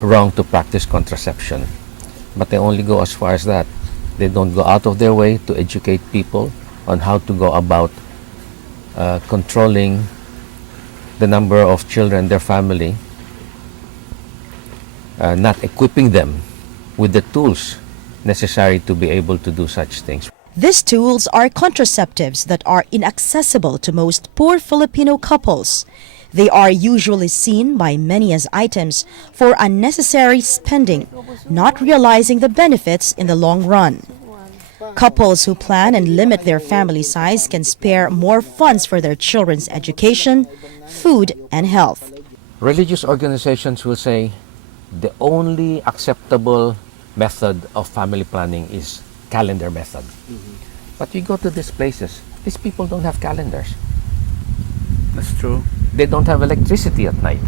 wrong to practice contraception. But they only go as far as that. They don't go out of their way to educate people on how to go about controlling the number of children, their family, not equipping them with the tools necessary to be able to do such things. These tools are contraceptives that are inaccessible to most poor Filipino couples. They are usually seen by many as items for unnecessary spending, not realizing the benefits in the long run. Couples who plan and limit their family size can spare more funds for their children's education, food, and health. Religious organizations will say the only acceptable method of family planning is calendar method. But you go to these places, these people don't have calendars. That's true. They don't have electricity at night.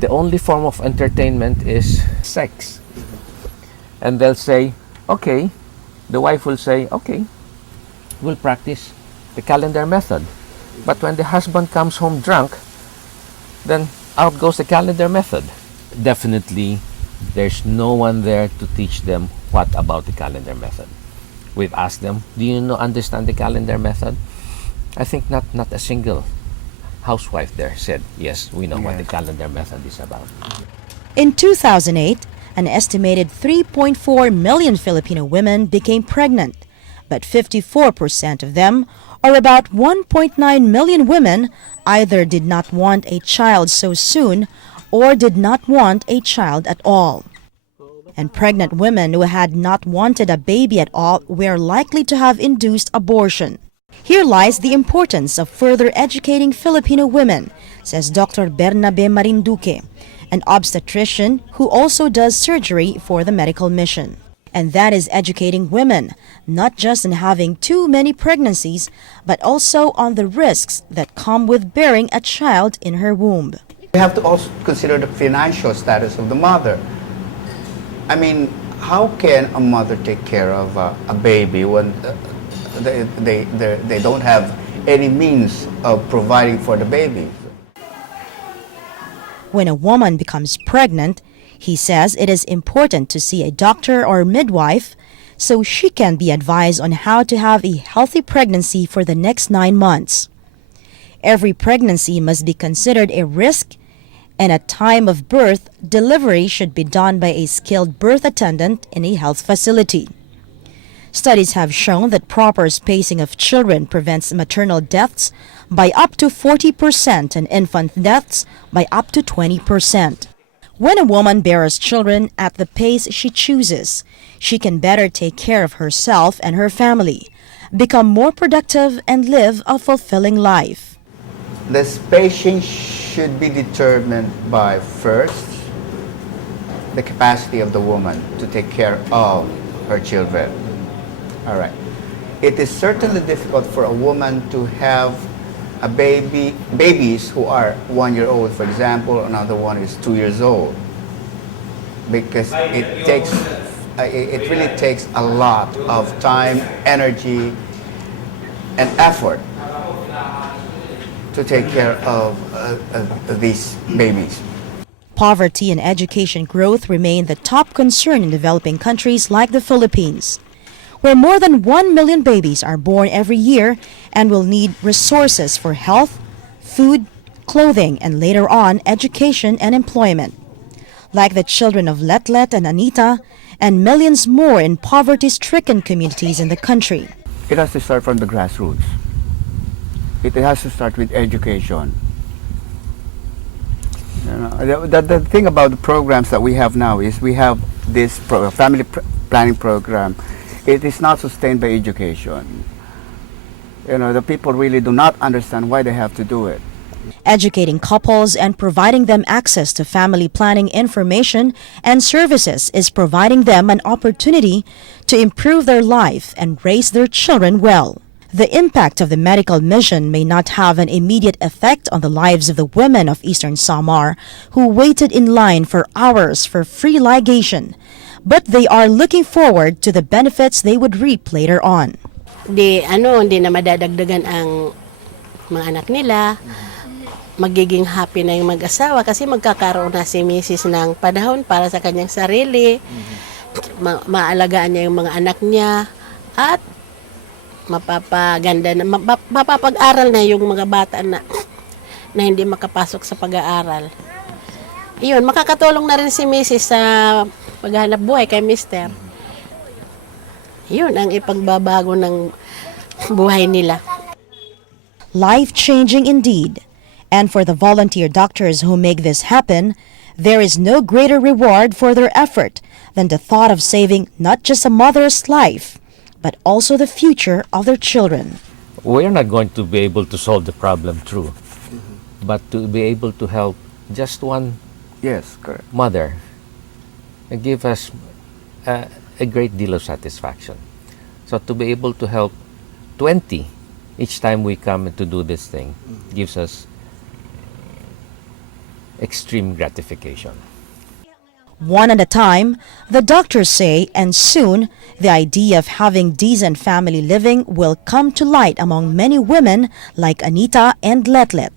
The only form of entertainment is sex. And they'll say, okay, the wife will say, okay, we'll practice the calendar method. But when the husband comes home drunk, then out goes the calendar method. Definitely, there's no one there to teach them what about the calendar method. We've asked them, do you understand the calendar method? I think not a single housewife there said, yes, we know what the calendar method is about. In 2008, an estimated 3.4 million Filipino women became pregnant, but 54% of them, or about 1.9 million women, either did not want a child so soon or did not want a child at all. And pregnant women who had not wanted a baby at all were likely to have induced abortion. Here lies the importance of further educating Filipino women, says Dr. Bernabe Marinduque, an obstetrician who also does surgery for the medical mission. And that is educating women, not just on having too many pregnancies, but also on the risks that come with bearing a child in her womb. We have to also consider the financial status of the mother. I mean, how can a mother take care of a baby when they don't have any means of providing for the baby? When a woman becomes pregnant, he says it is important to see a doctor or midwife so she can be advised on how to have a healthy pregnancy for the next 9 months. Every pregnancy must be considered a risk, and at time of birth, delivery should be done by a skilled birth attendant in a health facility. Studies have shown that proper spacing of children prevents maternal deaths by up to 40% and infant deaths by up to 20%. When a woman bears children at the pace she chooses, she can better take care of herself and her family, become more productive, and live a fulfilling life. The spacing should be determined by, first, the capacity of the woman to take care of her children. All right. It is certainly difficult for a woman to have a babies who are 1 year old, for example, another one is 2 years old, because it really takes a lot of time, energy, and effort to take care of these babies. Poverty and education growth remain the top concern in developing countries like the Philippines, where more than 1 million babies are born every year and will need resources for health, food, clothing, and later on education and employment. Like the children of Letlet and Anita, and millions more in poverty-stricken communities in the country. It has to start from the grassroots. It has to start with education. You know, the thing about the programs that we have now is we have this family planning program. It is not sustained by education. You know, the people really do not understand why they have to do it. Educating couples and providing them access to family planning information and services is providing them an opportunity to improve their life and raise their children well. The impact of the medical mission may not have an immediate effect on the lives of the women of Eastern Samar who waited in line for hours for free ligation, but they are looking forward to the benefits they would reap later on. Hindi na madadagdagan ang mga anak nila. magiging happy na yung mag-asawa kasi magkakaroon na si Mrs. ng panahon para sa kanyang sarili, maalagaan niya yung mga anak niya, at mapapaganda na, mapapag-aral na yung mga bata na hindi makapasok sa pag-aaral. Iyon, makakatulong na rin si Mrs. sa paghahanap buhay kay Mr. Iyon ang ipagbabago ng buhay nila. Life-changing indeed. And for the volunteer doctors who make this happen, there is no greater reward for their effort than the thought of saving not just a mother's life, but also the future of their children. We're not going to be able to solve the problem, true, but to be able to help just one Yes, correct. mother give us a great deal of satisfaction. So to be able to help 20 each time we come to do this thing gives us extreme gratification. One at a time, the doctors say, and soon the idea of having decent family living will come to light among many women like Anita and Letlet.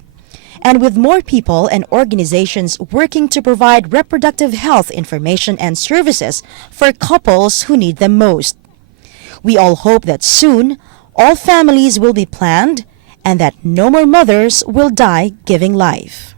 And with more people and organizations working to provide reproductive health information and services for couples who need them most. We all hope that soon all families will be planned and that no more mothers will die giving life.